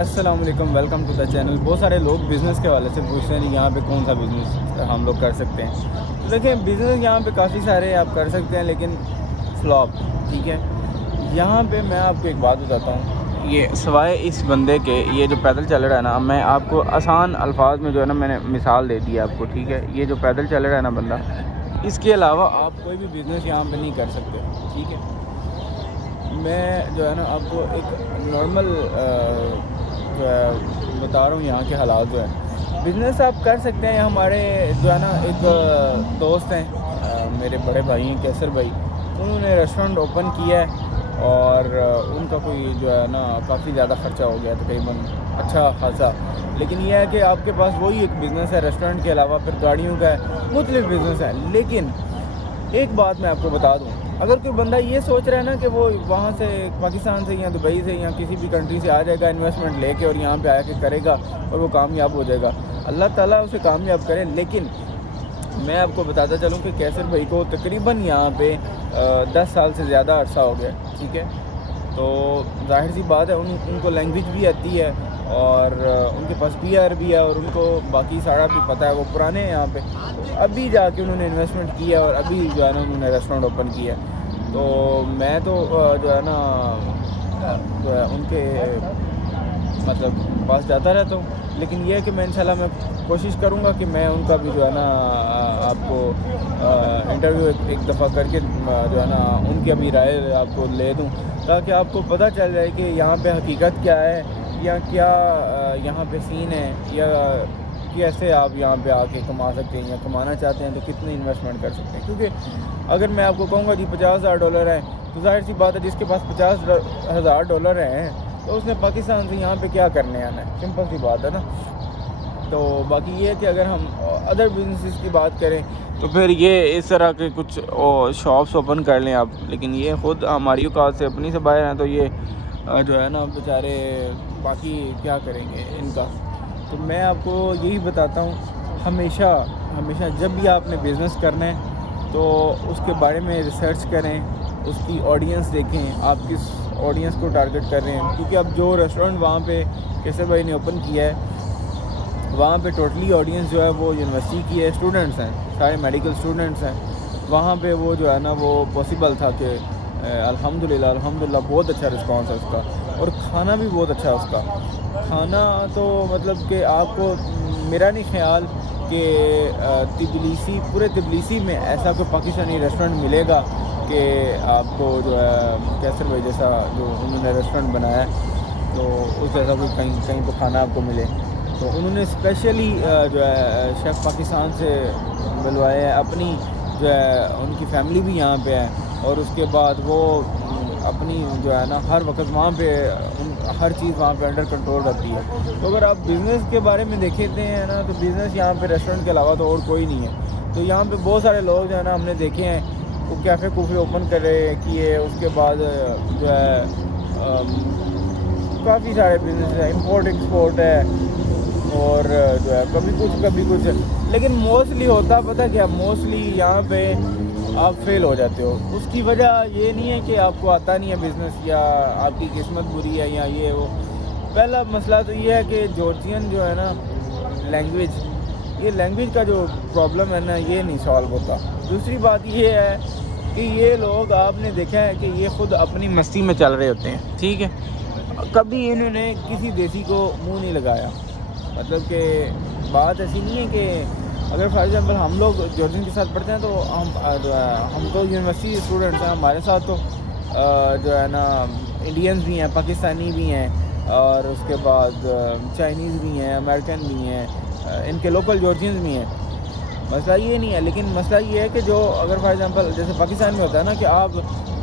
अस्सलाम वालेकुम, welcome to the channel. बहुत सारे लोग बिज़नेस के हवाले से पूछते हैं यहाँ पे कौन सा बिज़नेस हम लोग कर सकते हैं। तो देखिए, बिज़नेस यहाँ पे काफ़ी सारे आप कर सकते हैं, लेकिन फ्लॉप, ठीक है। यहाँ पे मैं आपको एक बात बताता हूँ, ये सिवाय इस बंदे के, ये जो पैदल चल रहा है ना, मैं आपको आसान अल्फाज में जो है ना मैंने मिसाल दे दी है आपको, ठीक है। ये जो पैदल चल रहा है ना बंदा, इसके अलावा आप कोई भी बिज़नेस यहाँ पर नहीं कर सकते, ठीक है। मैं जो है ना आपको एक नॉर्मल जो है बता रहा हूँ यहाँ के हालात जो है। बिज़नेस आप कर सकते हैं। हमारे जो है ना एक दोस्त हैं, मेरे बड़े भाई हैं कैसर भाई, उन्होंने रेस्टोरेंट ओपन किया है और उनका कोई जो है ना काफ़ी ज़्यादा ख़र्चा हो गया तकरीबन अच्छा खासा। लेकिन यह है कि आपके पास वही एक बिज़नेस है रेस्टोरेंट के अलावा, फिर गाड़ियों का है, मुख्तलिफ बिज़नेस है। लेकिन एक बात मैं आपको बता दूँ, अगर कोई बंदा ये सोच रहा है ना कि वो वहाँ से पाकिस्तान से या दुबई से या किसी भी कंट्री से आ जाएगा इन्वेस्टमेंट लेके और यहाँ पे आके करेगा और वो कामयाब हो जाएगा, अल्लाह ताला उसे कामयाब करे। लेकिन मैं आपको बताता चलूँ कि कैसर भाई को तकरीबन यहाँ पे 10 साल से ज़्यादा अरसा हो गया, ठीक है। तो जाहिर सी बात है उनको लैंग्वेज भी आती है और उनके पास PR भी है और उनको बाकी सारा भी पता है, वो पुराने हैं यहाँ पे। तो अभी जाके उन्होंने इन्वेस्टमेंट किया और अभी जो है ना उन्होंने रेस्टोरेंट ओपन किया। तो मैं तो जो है ना उनके मतलब पास जाता रहता हूँ, लेकिन ये है कि मैं इंशाल्लाह मैं कोशिश करूँगा कि मैं उनका भी जो है ना आपको इंटरव्यू एक दफ़ा करके जो है ना उनकी अभी राय आपको ले दूँ, ताकि आपको पता चल जाए कि यहाँ पे हकीकत क्या है या क्या यहाँ पे सीन है, या कैसे आप यहाँ पे आके कमा सकते हैं, या कमाना चाहते हैं तो कितनी इन्वेस्टमेंट कर सकते हैं। क्योंकि अगर मैं आपको कहूँगा जी $50,000 हैं, तो जाहिर सी बात है जिसके पास $50,000 हैं तो उसने पाकिस्तान से यहाँ पे क्या करने आना है, सिंपल सी बात है ना। तो बाकी ये है कि अगर हम अदर बिजनेसेस की बात करें तो फिर ये इस तरह के कुछ शॉप्स ओपन कर लें आप, लेकिन ये ख़ुद हमारी औकात से अपनी से बाहर हैं, तो ये जो है ना बेचारे बाकी क्या करेंगे इनका। तो मैं आपको यही बताता हूँ, हमेशा जब भी आपने बिज़नेस करना है तो उसके बारे में रिसर्च करें, उसकी ऑडियंस देखें, आप किस ऑडियंस को टारगेट कर रहे हैं। क्योंकि अब जो रेस्टोरेंट वहाँ पे कैसर भाई ने ओपन किया है, वहाँ पे टोटली ऑडियंस जो है वो यूनिवर्सिटी की है, स्टूडेंट्स हैं, सारे मेडिकल स्टूडेंट्स हैं। वहाँ पे वो जो है ना वो पॉसिबल था कि अल्हम्दुलिल्लाह बहुत अच्छा रिस्पांस है उसका, और खाना भी बहुत अच्छा है उसका। खाना तो मतलब कि आपको, मेरा नहीं ख्याल कि पूरे तबिलीसी में ऐसा कोई पाकिस्तानी रेस्टोरेंट मिलेगा कि आपको जो है कैसर भाई जैसा जो उन्होंने रेस्टोरेंट बनाया है तो उस जैसा कोई कहीं तो खाना आपको मिले। तो उन्होंने स्पेशली जो है शेफ़ पाकिस्तान से बुलवाया है, अपनी जो है उनकी फैमिली भी यहाँ पे है, और उसके बाद वो अपनी जो है ना हर वक्त वहाँ पे हर चीज़ वहाँ पे अंडर कंट्रोल रखती है। तो अगर आप बिज़नेस के बारे में देखेते हैं ना, तो बिज़नेस यहाँ पे रेस्टोरेंट के अलावा तो और कोई नहीं है। तो यहाँ पे बहुत सारे लोग जो है ना हमने देखे हैं, वो कैफ़े कूफ़े ओपन कर रहे किए, उसके बाद जो है काफ़ी सारे बिज़नेस है, इम्पोर्ट एक्सपोर्ट है, और जो है कभी कुछ। लेकिन मोस्टली होता पता क्या, मोस्टली यहाँ पे आप फेल हो जाते हो। उसकी वजह ये नहीं है कि आपको आता नहीं है बिज़नेस या आपकी किस्मत बुरी है या ये वो। पहला मसला तो ये है कि जॉर्जियन जो है ना लैंग्वेज का जो प्रॉब्लम है ना, ये नहीं सॉल्व होता। दूसरी बात ये है कि ये लोग, आपने देखा है कि ये ख़ुद अपनी मस्ती में चल रहे होते हैं, ठीक है। कभी इन्होंने किसी देसी को मुँह नहीं लगाया। मतलब कि बात ऐसी नहीं है कि अगर फॉर एग्ज़ाम्पल हम लोग जॉर्जियन के साथ पढ़ते हैं तो हम तो यूनिवर्सिटी स्टूडेंट्स हैं, हमारे साथ तो जो है ना इंडियंस भी हैं, पाकिस्तानी भी हैं, और उसके बाद चाइनीज़ भी हैं, अमेरिकन भी हैं, इनके लोकल जॉर्जियंस भी हैं। मसला ये नहीं है, लेकिन मसला ये है कि जो अगर फॉर एग्ज़ाम्पल जैसे पाकिस्तान में होता है ना कि आप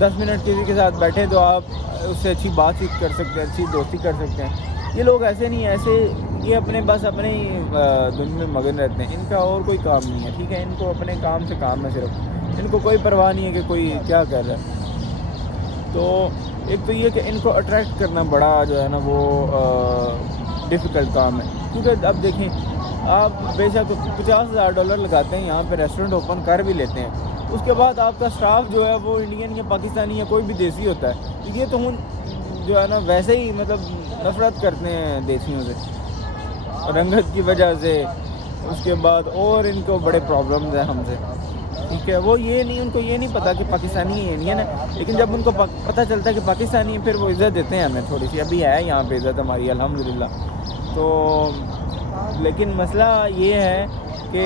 10 मिनट किसी के साथ बैठे तो आप उससे अच्छी बातचीत कर सकते हैं, अच्छी दोस्ती कर सकते हैं। ये लोग ऐसे नहीं है, ऐसे ये अपने ही दुनिया में मगन रहते हैं, इनका और कोई काम नहीं है, ठीक है। इनको अपने काम से काम है सिर्फ, इनको कोई परवाह नहीं है कि कोई क्या कर रहा है। तो एक तो ये कि इनको अट्रैक्ट करना बड़ा जो है ना वो डिफ़िकल्ट काम है। क्योंकि अब देखें, आप बेशक $50,000 लगाते हैं, यहाँ पे रेस्टोरेंट ओपन कर भी लेते हैं, उसके बाद आपका स्टाफ जो है वो इंडियन या पाकिस्तानी या कोई भी देसी होता है। तो ये तो जो है ना वैसे ही मतलब नफरत करते हैं देसियों से, रंगत की वजह से। उसके बाद और इनको बड़े प्रॉब्लम्स हैं हमसे, ठीक है। वो ये नहीं, उनको ये नहीं पता कि पाकिस्तानी है इंडियन है, लेकिन जब उनको पता चलता है कि पाकिस्तानी है, फिर वो इज़्ज़त देते हैं हमें थोड़ी सी। अभी है यहाँ पे इज़्ज़त हमारी अल्हम्दुलिल्लाह। तो लेकिन मसला ये है कि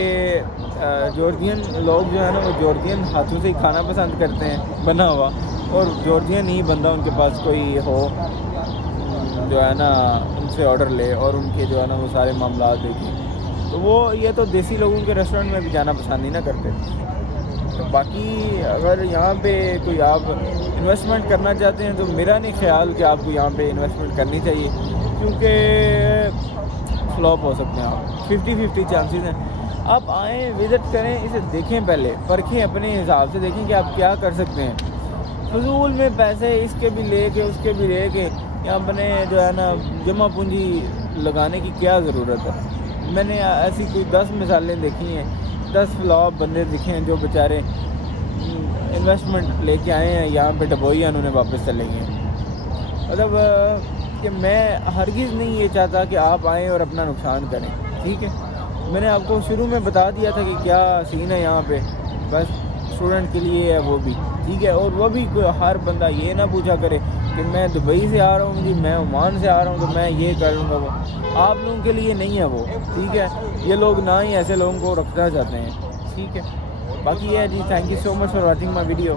जॉर्जियन लोग जो है ना, वो जॉर्जियन हाथों से ही खाना पसंद करते हैं बना हुआ, और जॉर्जियन ही बंदा उनके पास कोई हो जो है ना उनसे ऑर्डर ले और उनके जो है ना वो सारे मामला देखें। तो वो ये तो देसी लोगों के रेस्टोरेंट में भी जाना पसंद नहीं ना करते। तो बाकी अगर यहाँ पे कोई आप इन्वेस्टमेंट करना चाहते हैं तो मेरा नहीं ख्याल कि आपको यहाँ पे इन्वेस्टमेंट करनी चाहिए, क्योंकि फ्लॉप हो सकते हैं आप। 50-50 चांसेस हैं। आप आएँ, विज़िट करें, इसे देखें, पहले परखें, अपने हिसाब से देखें कि आप क्या कर सकते हैं। फजूल में पैसे इसके भी ले के उसके भी ले के यहाँ अपने जो है ना जमा पूंजी लगाने की क्या ज़रूरत है। मैंने ऐसी कोई 10 मिसालें देखी हैं, 10 फ्लॉप बंदे दिखे हैं जो बेचारे इन्वेस्टमेंट लेके आए हैं, यहाँ पे डबोई उन्होंने वापस चले गए। मतलब कि मैं हरगिज़ नहीं ये चाहता कि आप आएँ और अपना नुकसान करें, ठीक है। मैंने आपको शुरू में बता दिया था कि क्या सीन है यहाँ पे, बस स्टूडेंट के लिए है वो भी, ठीक है। और वो भी हर बंदा ये ना पूछा करे कि मैं दुबई से आ रहा हूँ जी, मैं ओमान से आ रहा हूँ तो मैं ये कर लूँगा। वो आप लोगों के लिए नहीं है वो, ठीक है। ये लोग ना ही ऐसे लोगों को रखना चाहते हैं, ठीक है। बाकी ये है ji, thank you so much for watching my video.